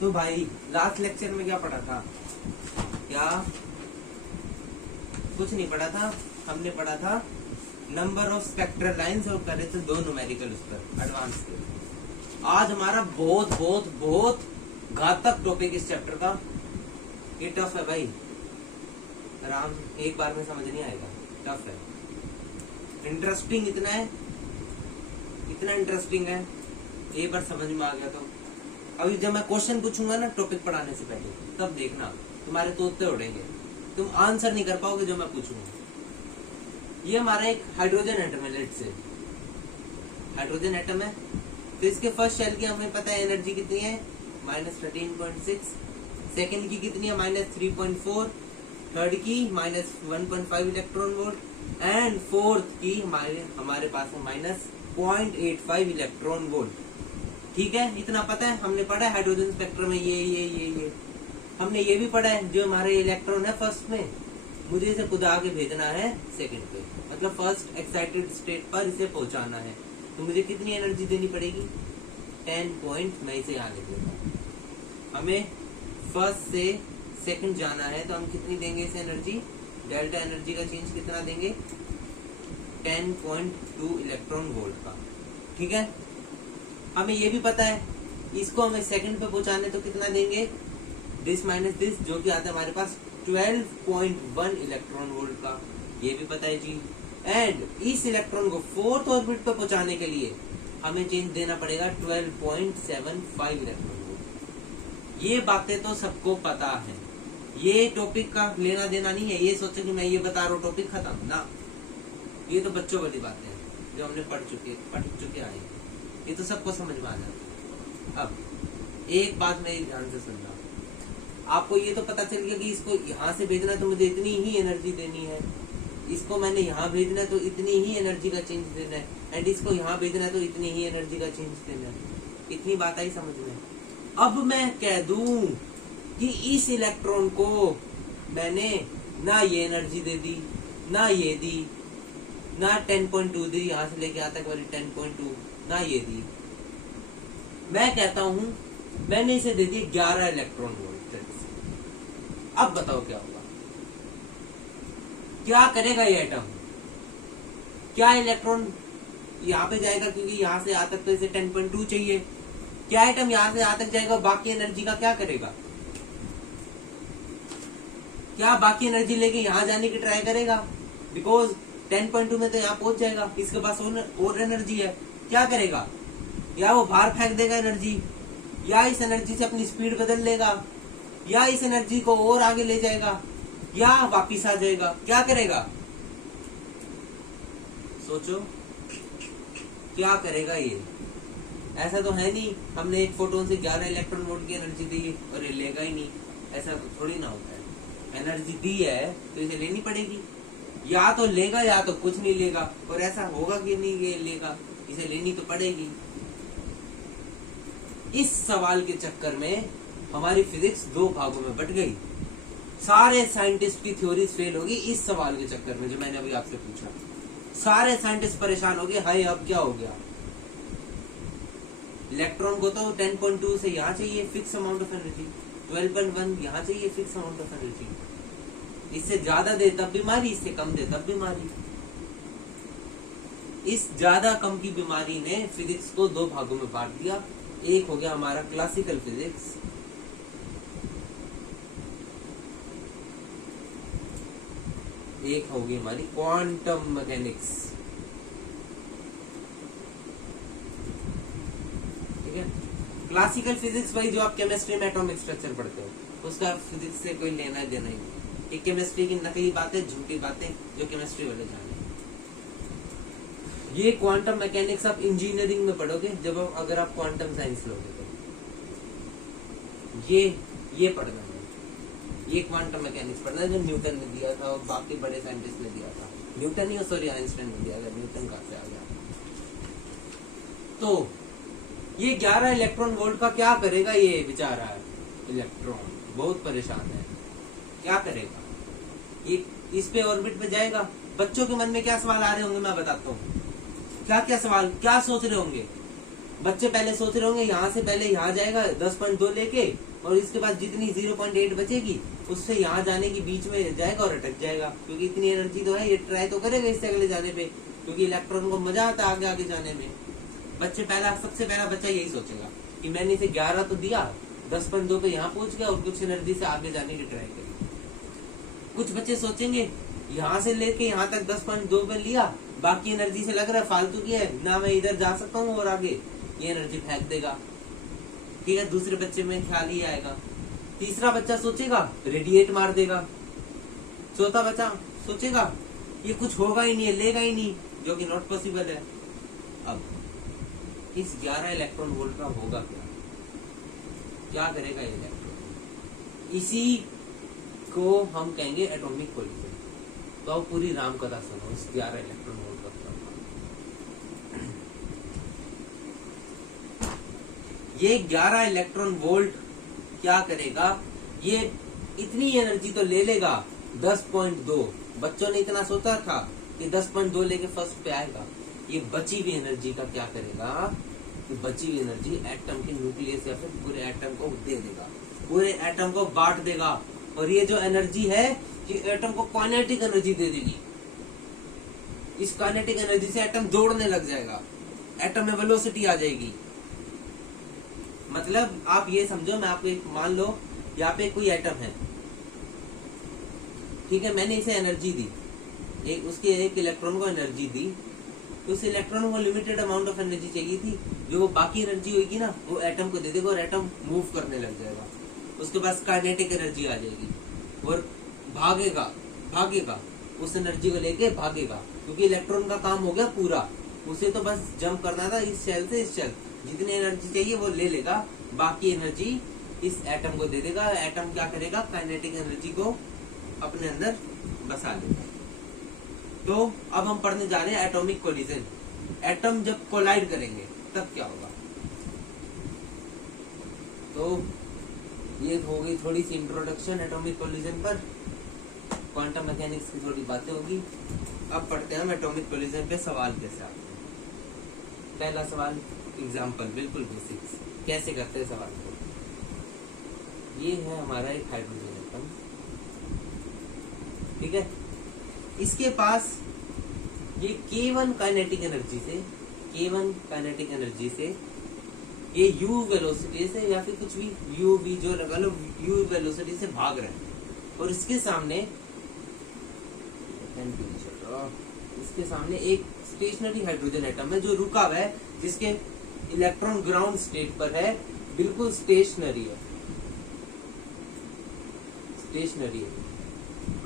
तो भाई last lecture में क्या पढ़ा था? क्या कुछ नहीं पढ़ा था। हमने पढ़ा था नंबर ऑफ स्पेक्ट्रल लाइंस और करे थे 2 न्यूमेरिकल उस पर एडवांस के। आज हमारा बहुत बहुत बहुत घातक टॉपिक इस चैप्टर का। ये टफ है भाई, आराम एक बार में समझ नहीं आएगा, टफ है। इंटरेस्टिंग इतना है, इतना इंटरेस्टिंग है, एक बार समझ में आ गया तो अभी जब मैं क्वेश्चन पूछूंगा ना टॉपिक पढ़ाने से पहले, तब देखना तुम्हारे तोते उड़ेंगे, तुम आंसर नहीं कर पाओगे जो मैं पूछूंगा। ये हमारा एक हाइड्रोजन एटम है, लेट से हाइड्रोजन एटम है। तो इसके फर्स्ट शेल की हमें पता है एनर्जी कितनी है, -13.6। सेकेंड की कितनी है, -3.4। थर्ड की -1.5 इलेक्ट्रॉन वोल्ट एंड फोर्थ की हमारे पास है -0.85 इलेक्ट्रॉन वोल्ट। ठीक है, इतना पता है, हमने पढ़ा है हाइड्रोजन स्पेक्ट्रम में ये हमने ये भी पढ़ा है। जो हमारे इलेक्ट्रॉन है फर्स्ट में, मुझे इसे खुद आगे भेजना है सेकंड पे, मतलब फर्स्ट एक्साइटेड स्टेट पर इसे पहुंचाना है। तो मुझे कितनी एनर्जी देनी पड़ेगी, 10 पॉइंट। मैं इसे आगे दूंगा। हमें फर्स्ट से सेकंड जाना है तो हम कितनी देंगे इसे एनर्जी, डेल्टा एनर्जी का चेंज कितना देंगे, 10.2 इलेक्ट्रॉन वोल्ट का। ठीक है, हमें ये भी पता है इसको हमें सेकंड पे पहुंचाने तो कितना देंगे, दिस माइनस दिस, जो कि आता है हमारे पास 12.1 इलेक्ट्रॉन वोल्ट का। ये भी पता है जी। एंड इस इलेक्ट्रॉन को फोर्थ ऑर्बिट पे पहुंचाने के लिए हमें चेंज देना पड़ेगा 12.75 इलेक्ट्रॉन वोल्ट। ये बातें तो सबको पता है, ये टॉपिक का लेना देना नहीं है। ये सोचो कि मैं ये बता रहा हूँ टॉपिक खत्म ना, ये तो बच्चों वाली बातें हैं जो हमने पढ़ चुके आए, ये तो सबको समझ में आ जाता है। अब एक बात मेरी ध्यान से सुनना, आपको ये तो पता चल गया कि इसको यहाँ से भेजना है तो मुझे इतनी ही एनर्जी देनी है, इसको मैंने यहाँ भेजना है तो इतनी ही एनर्जी का चेंज देना है, एंड इसको यहाँ भेजना है तो इतनी ही एनर्जी का चेंज देना है। इतनी बात आई समझ में? अब मैं कह दूं कि इस इलेक्ट्रॉन को मैंने ना ये एनर्जी दे दी, ना ये दी, ना 10.2 दी, यहाँ से लेके आता है 10.2, ना ये दी। मैं कहता हूं मैंने इसे दे दी 11 इलेक्ट्रॉन वोल्ट। अब बताओ क्या होगा, क्या करेगा ये एटम? क्या इलेक्ट्रॉन यहाँ पे जाएगा, क्योंकि यहाँ से यहाँ तक तो इसे 10.2 चाहिए। क्या एटम यहाँ से यहाँ तक जाएगा, बाकी एनर्जी का क्या करेगा? क्या बाकी एनर्जी लेके यहाँ जाने की ट्राई करेगा? बिकॉज 10.2 में तो यहाँ पहुंच जाएगा, इसके पास और एनर्जी है। क्या करेगा? या वो बाहर फेंक देगा एनर्जी, या इस एनर्जी से अपनी स्पीड बदल लेगा, या इस एनर्जी को और आगे ले जाएगा, या वापिस आ जाएगा। क्या करेगा? सोचो क्या करेगा ये? ऐसा तो है नहीं हमने एक फोटोन से 11 इलेक्ट्रॉन वोल्ट की एनर्जी दी और ये लेगा ही नहीं, ऐसा तो थोड़ी ना होता है। एनर्जी दी है तो इसे लेनी पड़ेगी, या तो लेगा या तो कुछ नहीं लेगा। और ऐसा होगा कि नहीं ये लेगा, इसे लेनी तो पड़ेगी। इस सवाल के चक्कर में हमारी फिजिक्स 2 भागों में बट गई। सारे साइंटिस्ट की थ्योरीज फेल होगी इस सवाल के चक्कर में जो मैंने अभी आपसे पूछा। सारे साइंटिस्ट परेशान हो गए, हाय अब क्या हो गया। इलेक्ट्रॉन को तो 10.2 से यहाँ चाहिए फिक्स अमाउंट ऑफ एनर्जी, 12.1 यहाँ चाहिए फिक्स अमाउंट ऑफ एनर्जी। इससे ज्यादा दे तब बीमारी, इससे कम दे तब बीमारी। इस ज्यादा कम की बीमारी ने फिजिक्स को 2 भागों में बांट दिया। एक हो गया हमारा क्लासिकल फिजिक्स, एक होगी हमारी क्वांटम मैकेनिक्स। ठीक है, क्लासिकल फिजिक्स वही जो आप केमिस्ट्री में एटॉमिक स्ट्रक्चर पढ़ते हो, उसका फिजिक्स से कोई लेना देना ही नहीं। ये केमिस्ट्री की नकली बातें, झूठी बातें जो केमिस्ट्री वाले जाने। ये क्वांटम मैकेनिक्स आप इंजीनियरिंग में पढ़ोगे जब अगर आप क्वांटम साइंस लोगे तो ये पढ़ना है। ये क्वांटम मैकेनिक्स पढ़ना है जो न्यूटन ने दिया था और बाकी बड़े साइंटिस्ट ने दिया था। न्यूटन ही, सॉरी आइंस्टाइन ने दिया था। न्यूटन कहाँ से आ गया? तो ये 11 इलेक्ट्रॉन वोल्ट का क्या करेगा ये बेचारा इलेक्ट्रॉन? बहुत परेशान है, क्या करेगा ये? इस पे ऑर्बिट पे जाएगा। बच्चों के मन में क्या सवाल आ रहे होंगे मैं बताता हूँ। क्या क्या सवाल, क्या सोच रहे होंगे? बच्चे पहले सोच रहे होंगे यहाँ से पहले यहाँ जाएगा 10.2 लेके, और इसके बाद जितनी 0.8 बचेगी उससे यहाँ जाने की बीच में जाएगा और अटक जाएगा, क्योंकि इतनी एनर्जी तो है, ये ट्राई तो करेगा इससे अगले जाने पे, क्योंकि इलेक्ट्रॉन को मजा आता है आगे आगे जाने में। सबसे पहला बच्चा यही सोचेगा कि मैंने इसे 11 तो दिया, 10.2 पे यहाँ पहुंच गया और कुछ एनर्जी से आगे जाने की ट्राई करी। कुछ बच्चे सोचेंगे यहाँ से लेके यहाँ तक 10.2 पे लिया, बाकी एनर्जी से लग रहा है फालतू की है ना, मैं इधर जा सकता हूँ और आगे, ये एनर्जी फेंक देगा। ठीक है, दूसरे बच्चे में ख्याल ही आएगा। तीसरा बच्चा सोचेगा रेडिएट मार देगा। चौथा बच्चा सोचेगा ये कुछ होगा ही नहीं है, लेगा ही नहीं, जो कि नॉट पॉसिबल है। अब इस 11 इलेक्ट्रॉन वोल्ट का होगा क्या करेगा ये इलेक्ट्रॉन? इसी को हम कहेंगे एटॉमिक कोलिजन। तो अब पूरी राम कथा सुनो इस 11 इलेक्ट्रॉन वोल्ट का। ये 11 इलेक्ट्रॉन वोल्ट क्या करेगा? ये इतनी एनर्जी तो ले लेगा 10.2। बच्चों ने इतना सोचा था कि 10.2 लेके फर्स्ट पे आएगा। ये बची हुई एनर्जी का क्या करेगा? कि बची हुई एनर्जी एटम के न्यूक्लियस या फिर पूरे एटम को दे देगा, पूरे एटम को बांट देगा। और ये जो एनर्जी है कि एटम को काइनेटिक एनर्जी दे देगी। इस काइनेटिक एनर्जी से एटम दौड़ने लग जाएगा, एटम में वेलोसिटी आ जाएगी। मतलब आप ये समझो, मैं आपको एक मान लो यहाँ पे कोई एटम है, ठीक है, मैंने इसे एनर्जी दी, उसके एक इलेक्ट्रॉन को एनर्जी दी, तो उस इलेक्ट्रॉन को लिमिटेड अमाउंट ऑफ एनर्जी चाहिए थी, जो वो बाकी एनर्जी होगी ना वो एटम को दे देगा और एटम मूव करने लग जाएगा। उसके पास काइनेटिक एनर्जी आ जाएगी और भागेगा उस एनर्जी को लेके भागेगा, क्योंकि इलेक्ट्रॉन का काम हो गया पूरा। उसे तो बस जंप करना था इस शेल से इस शेल, जितनी एनर्जी चाहिए वो ले लेगा, बाकी एनर्जी इस एटम को दे देगा। एटम क्या करेगा? काइनेटिक एनर्जी को अपने अंदर बसा लेगा। तो अब हम पढ़ने जा रहे हैं एटॉमिक कोलिजन। एटम जब कोलाइड करेंगे तब क्या होगा? तो ये हो गई थोड़ी सी इंट्रोडक्शन एटॉमिक कोलिजन पर, क्वांटम मैकेनिक्स की थोड़ी बातें होगी। अब पढ़ते हैं हम एटॉमिक कोलिजन पे सवाल कैसे आते हैं। पहला सवाल एग्जाम्पल, बिल्कुल बेसिक्स, कैसे करते हैं सवाल को। ये है हमारा एक हाइड्रोजन एटम, ठीक है, इसके पास ये K1 काइनेटिक एनर्जी से ये U वेलोसिटी से या फिर कुछ भी UV जो लगा लो, U वेलोसिटी से भाग रहे हैं। और इसके सामने एक स्टेशनरी हाइड्रोजन एटम है जो रुका हुआ है, जिसके इलेक्ट्रॉन ग्राउंड स्टेट पर है, बिल्कुल स्टेशनरी है,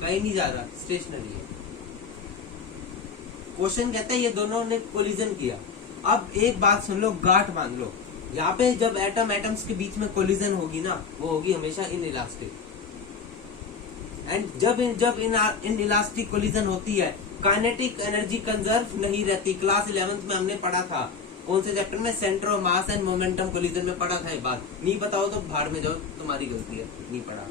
कहीं नहीं जा रहा, स्टेशनरी है। क्वेश्चन कहता है ये दोनों ने कोलिजन किया। अब एक बात सुन लो, गांठ बांध लो, यहाँ पे जब एटम्स के बीच में कोलिजन होगी ना, वो होगी हमेशा इनइलास्टिक। एंड जब इन इलास्टिक कोलिजन होती है, काइनेटिक एनर्जी कंजर्व नहीं रहती। क्लास 11th में हमने पढ़ा था, कौन से चैप्टर में? Centre of mass and momentum collision में पढ़ा था ये बात। नहीं पता हो तो भाड़ में जाओ, तुम्हारी गलती है, नहीं पढ़ा।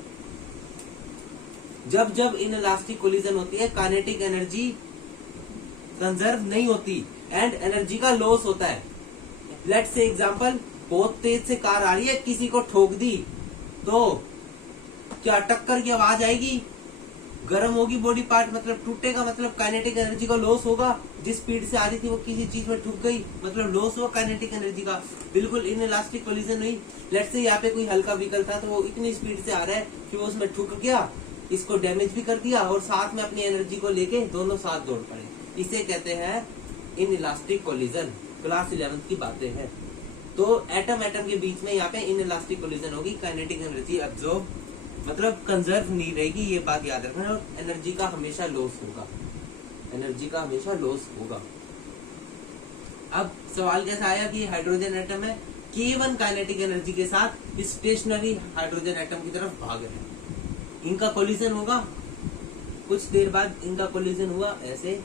जब इन इलास्टिक कोलिजन होती है, काइनेटिक एनर्जी कंजर्व नहीं होती एंड एनर्जी का लॉस होता है। लेट्स से एग्जांपल, बहुत तेज से कार आ रही है, किसी को ठोक दी तो क्या टक्कर की आवाज आएगी? गर्म होगी बॉडी पार्ट, मतलब टूटेगा, मतलब काइनेटिक एनर्जी का लॉस होगा। जिस स्पीड से आ रही थी वो किसी चीज में ठुक गई, मतलब लॉस हुआ काइनेटिक एनर्जी का। बिल्कुल इनइलास्टिक कोलिजन हुई। लेट्स से यहाँ पे कोई हल्का व्हीकल था तो वो इतनी स्पीड से आ रहा है कि वो उसमें ठुक गया, इसको डैमेज भी कर दिया और साथ में अपनी एनर्जी को लेके दोनों साथ दौड़ पड़े। इसे कहते हैं इनइलास्टिक कोलिजन। क्लास 11th की बातें हैं। तो एटम के बीच में यहाँ पे इनइलास्टिक कोलिजन होगी, काइनेटिक एनर्जी एब्जॉर्ब मतलब कंजर्व नहीं रहेगी, ये बात याद रखना। और एनर्जी का हमेशा लॉस होगा। अब सवाल कैसा आया कि हाइड्रोजन एटम है, K1 काइनेटिक एनर्जी के साथ स्टेशनरी हाइड्रोजन एटम की तरफ भाग रहे हैं। इनका कोलिजन होगा, कुछ देर बाद इनका कोलिजन हुआ ऐसे,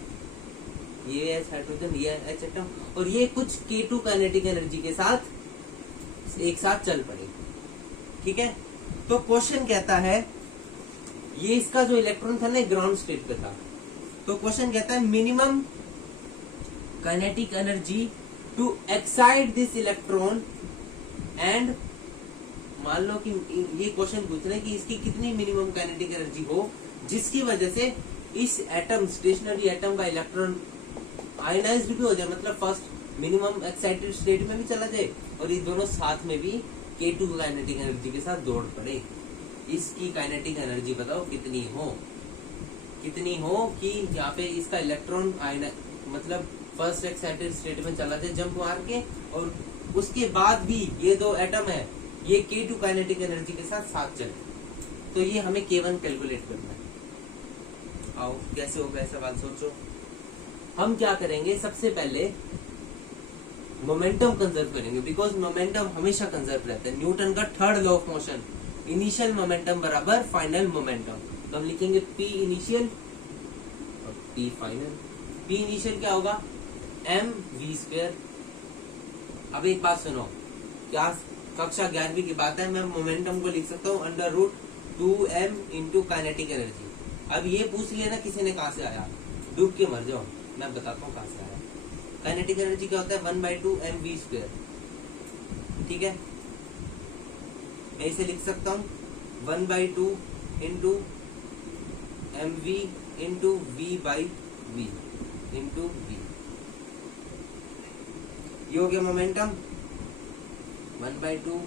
ये हाइड्रोजन, ये H एटम, और ये कुछ K2 काइनेटिक एनर्जी के साथ एक साथ चल पड़े। ठीक है, तो क्वेश्चन कहता है, ये इसका जो इलेक्ट्रॉन था ना ग्राउंड स्टेट पे था, तो क्वेश्चन कहता है minimum kinetic energy to excite this electron and मान लो कि ये क्वेश्चन पूछ रहे हैं कि इसकी कितनी मिनिमम काइनेटिक एनर्जी हो जिसकी वजह से इस एटम स्टेशनरी एटम का इलेक्ट्रॉन आयनाइज्ड भी हो जाए, मतलब फर्स्ट मिनिमम एक्साइटेड स्टेट में भी चला जाए और ये दोनों साथ में भी K2 काइनेटिक एनर्जी के साथ दौड़ पड़े। इसकी काइनेटिक एनर्जी बताओ कितनी हो कि यहाँ पे इसका इलेक्ट्रॉन आयन मतलब फर्स्ट एक्साइटेड स्टेट में चला जाए जंप मार के, और उसके बाद भी ये दो एटम है ये K2 काइनेटिक एनर्जी के साथ चले, तो ये हमें K1 कैलकुलेट करना है। आओ कैसे होगा ऐसा सवाल सोचो। हम क्या करेंगे, सबसे पहले मोमेंटम कंजर्व करेंगे, बिकॉज मोमेंटम हमेशा कंजर्व रहता है। न्यूटन का third law of motion, initial momentum बराबर फाइनल मोमेंटम। तो हम लिखेंगे P इनिशियल और P फाइनल। P इनिशियल क्या होगा, mv²। अब एक बात सुनो, क्या कक्षा 11वीं की बात है, मैं मोमेंटम को लिख सकता हूँ √2m इंटू काइनेटिक एनर्जी। अब ये पूछ लिया ना किसी ने कहा से आया, डूब के मर जाओ, मैं बताता हूँ कहाँ से आया। काइनेटिक एनर्जी क्या होता है, 1/2 mv²। ठीक है, मैं इसे लिख सकता हूँ 1/2 into mv into v/v into v। ये हो गया मोमेंटम 1/2।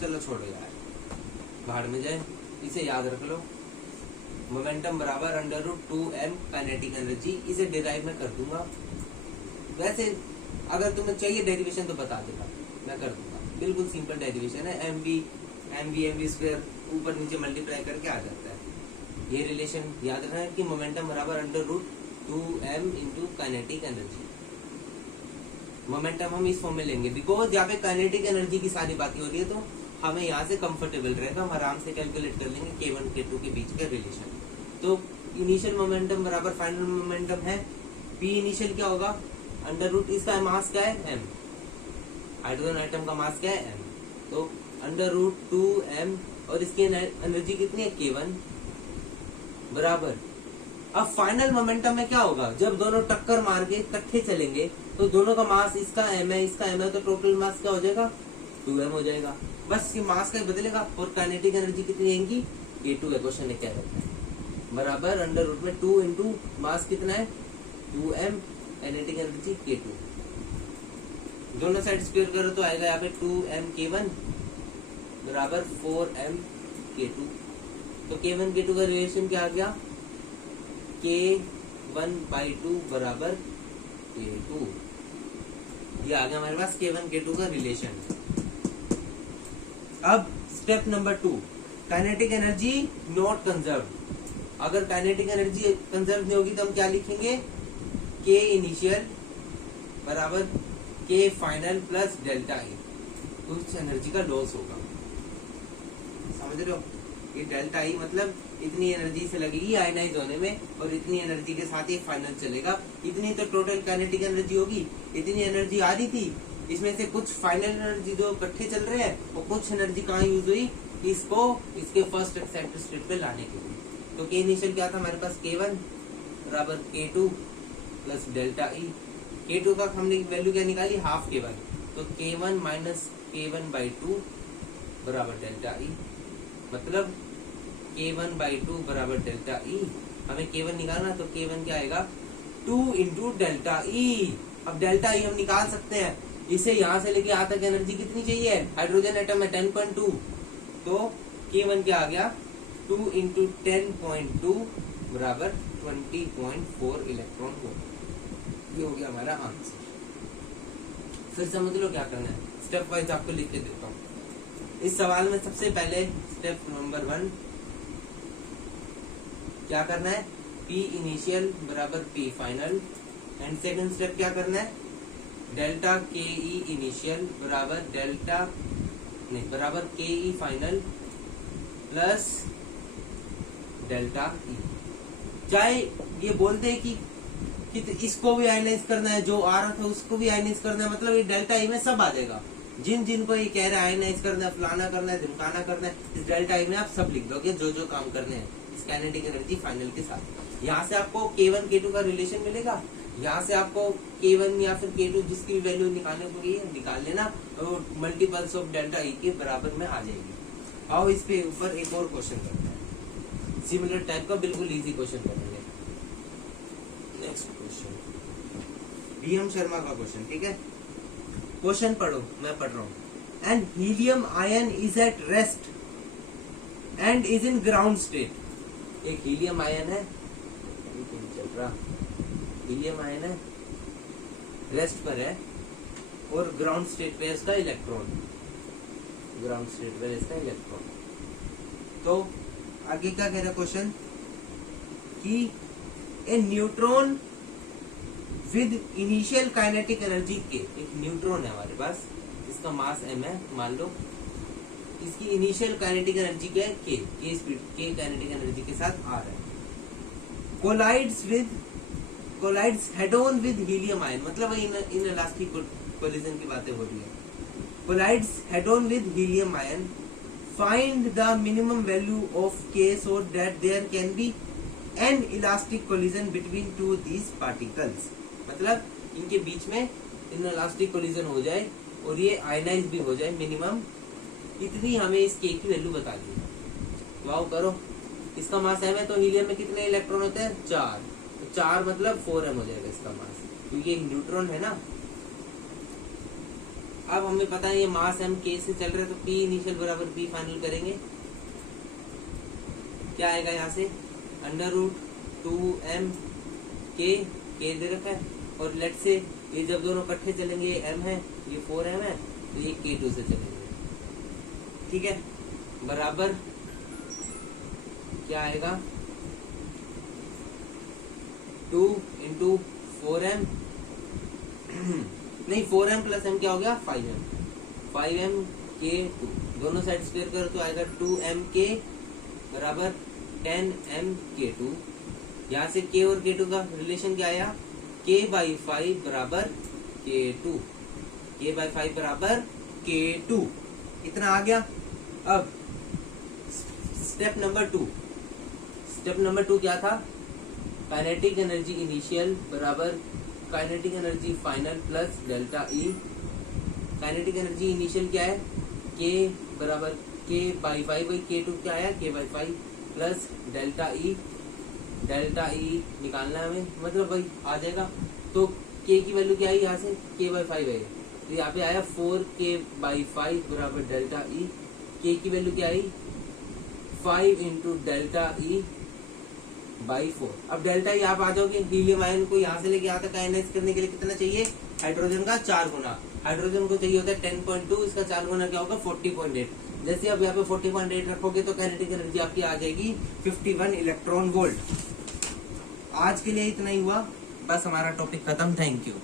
चलो छोड़ो यार, बाहर में जाए, इसे याद रख लो। मोमेंटम बराबर √2m काइनेटिक एनर्जी। इसे डिराइव में कर दूंगा, वैसे अगर तुम्हें चाहिए डेरिवेशन तो बता देगा, मैं कर दूंगा। बिल्कुल सिंपल डेरिवेशन है, mv² ऊपर नीचे मल्टीप्लाई करके आ जाता है। ये रिलेशन याद रखना कि मोमेंटम बराबर √2m into kinetic energy. Momentum हम इस फॉर्म में लेंगे बिकॉज यहाँ पे काइनेटिक एनर्जी की सारी बातें हो रही है, तो हमें यहाँ से कंफर्टेबल रहेगा, हम आराम से कैलकुलेट कर लेंगे K1 K2 के बीच का रिलेशन। तो इनिशियल मोमेंटम बराबर फाइनल मोमेंटम है। P इनिशियल क्या होगा, √, इसका मास क्या है m, हाइड्रोजन आइटम का मास क्या है m, तो √2m और इसकी एनर्जी कितनी है K1 बराबर। अब फाइनल मोमेंटम में क्या होगा, जब दोनों टक्कर मार के इकट्ठे चलेंगे तो दोनों का मास, इसका m है इसका m है, तो टोटल मास क्या हो जाएगा 2m हो जाएगा। बस ये मास का बदलेगा और काइनेटिक एनर्जी कितनी आएगी K2 है, क्वेश्चन ने क्या रहता है बराबर √ में 2 इंटू मास कितना है 2m, काइनेटिक एनर्जी K2। दोनों साइड स्क्वायर करो तो आएगा यहाँ पे 2m K1 बराबर 4m K2। तो K1 K2 का रिलेशन क्या आ गया, K1/2 बराबर K2। ये आ गया हमारे पास K1 K2 का रिलेशन। अब step number 2, kinetic energy not conserve. अगर काइनेटिक एनर्जी कंजर्व नहीं होगी तो हम क्या लिखेंगे, K इनिशियल बराबर K final plus delta E। कुछ एनर्जी का लॉस होगा, समझ रहे हो। ये डेल्टा E मतलब इतनी एनर्जी से लगेगी आयनाइज होने में और इतनी एनर्जी के साथ ये फाइनल चलेगा। इतनी तो टोटल काइनेटिक एनर्जी होगी। इतनी एनर्जी आ रही थी, इसमें से कुछ फाइनल एनर्जी जो इकट्ठे चल रहे हैं और कुछ एनर्जी कहाँ यूज हुई, इसको इसके फर्स्ट एक्साइटेड स्टेट पे लाने के लिए। तो K इनिशियल क्या था हमारे पास, K1 बराबर K2 plus delta E। K2 का हमने वैल्यू क्या निकाली, हाफ K1, तो K1 माइनस K1/2 बराबर डेल्टा E। मतलब K1/2 बराबर डेल्टा E। हमें K1 निकालना, तो K1 क्या आएगा 2 इंटू डेल्टा E। अब डेल्टा E हम निकाल सकते हैं, इसे यहाँ से लेके यहाँ तक एनर्जी कितनी चाहिए, हाइड्रोजन एटम है 10.2, तो K1 क्या आ गया 2 इंटू 10.2 बराबर 20.4 इलेक्ट्रॉन वोल्ट। ये हो गया हमारा आंसर। फिर समझ लो क्या करना है, स्टेप वाइज आपको लिख के देता हूँ। इस सवाल में सबसे पहले स्टेप नंबर 1 क्या करना है, P इनिशियल बराबर P final. And second step क्या करना है, डेल्टा KE इनिशियल बराबर बराबर KE final plus delta E। चाहे ये बोलते हैं कि इसको भी आयनाइज करना है, जो आ रहा था उसको भी आयनाइज करना है, मतलब ये डेल्टा E में सब आ जाएगा। जिनको ये कह रहे हैं आयनाइज करना है, फलाना करना है, धमकाना करना है, इस डेल्टा E में आप सब लिख दोगे जो काम करने हैं इस काइनेटिक एनर्जी फाइनल के साथ। यहाँ से आपको K1 K2 का रिलेशन मिलेगा, यहाँ से आपको K1 या फिर K2 जिसकी भी वैल्यू निकालने को निकाल लेना, और मल्टीपल्स ऑफ डेल्टा ई के बराबर में आ जाएगी। आओ इस पे ऊपर एक और क्वेश्चन करते हैं, सिमिलर टाइप का बिल्कुल इजी क्वेश्चन करेंगे। नेक्स्ट क्वेश्चन DM शर्मा का क्वेश्चन, ठीक है। क्वेश्चन पढ़ो, मैं पढ़ रहा हूँ। And helium ion is at rest and is in ground state. एक हीलियम आयन है, चल रहा हीलियम आयन है, रेस्ट पर है, और ग्राउंड स्टेट पे इसका इलेक्ट्रॉन, ग्राउंड स्टेट पे इसका इलेक्ट्रॉन। तो आगे क्या कह रहा है क्वेश्चन कि a neutron with initial kinetic energy के, एक न्यूट्रॉन है हमारे पास, इसका मास m है मान लो, इसकी इनिशियल काइनेटिक एनर्जी क्या है k speed, k kinetic energy के साथ आ रहा है, collides head on with helium ion, मतलब इन इलास्टिक कोलिजन की बातें हो रही है। Collides head on with helium आयन, find the minimum value of k so that there can be an elastic collision between two these particles। मतलब इनके बीच में इनलास्टिक कोलिजन हो जाए और ये आयनाइज भी हो जाए, मिनिमम इतनी हमें इस k की वैल्यू बता दी। वाओ करो, इसका मास m है तो हीलियम में कितने इलेक्ट्रॉन होते हैं 4, तो 4 मतलब 4m हो जाएगा इसका मास, क्योंकि एक न्यूट्रॉन है ना। अब हमें पता है ये मास m k से चल रहा है, तो p इनिशियल बराबर p फाइनल करेंगे, क्या आएगा यहाँ से √2m k दे रखा है, और लेट से ये जब दोनों इकट्ठे चलेंगे, ये m है ये 4m है, तो ये k2 से चलेंगे, ठीक है। बराबर क्या आएगा 2 × 4m नहीं 4m + m क्या हो गया 5m k2, दोनों साइड स्क्वायर करो तो आएगा 2m k बराबर 10m k2। यहाँ से k और k2 का रिलेशन क्या आया, k/5 बराबर k2, k/5 बराबर k2, इतना आ गया। अब स्टेप नंबर 2 क्या था, काइनेटिक एनर्जी इनिशियल बराबर kinetic energy final plus delta E. Kinetic energy initial क्या है, k बराबर k/5 k2 क्या आया k/5 प्लस डेल्टा ई निकालना है हमें, मतलब भाई आ जाएगा। तो k की वैल्यू क्या आई, यहाँ से k/5 है, तो यहाँ पे आया 4k/5 बराबर डेल्टा ई। k की वैल्यू क्या आई 5 × डेल्टा ई बाई 4। अब डेल्टा ई आप आ जाओगे, हीलियम आयन को यहाँ से लेके यहाँ तक आयनाइज करने के लिए कितना चाहिए, हाइड्रोजन का 4 गुना, हाइड्रोजन को चाहिए होता है 10.2, इसका 4 गुना क्या होगा 40.8। जैसे अब यहाँ पे 40.8 रखोगे तो काइनेटिक एनर्जी आपकी आ जाएगी 51 इलेक्ट्रॉन वोल्ट। आज के लिए इतना ही हुआ, बस हमारा टॉपिक खत्म। Thank you.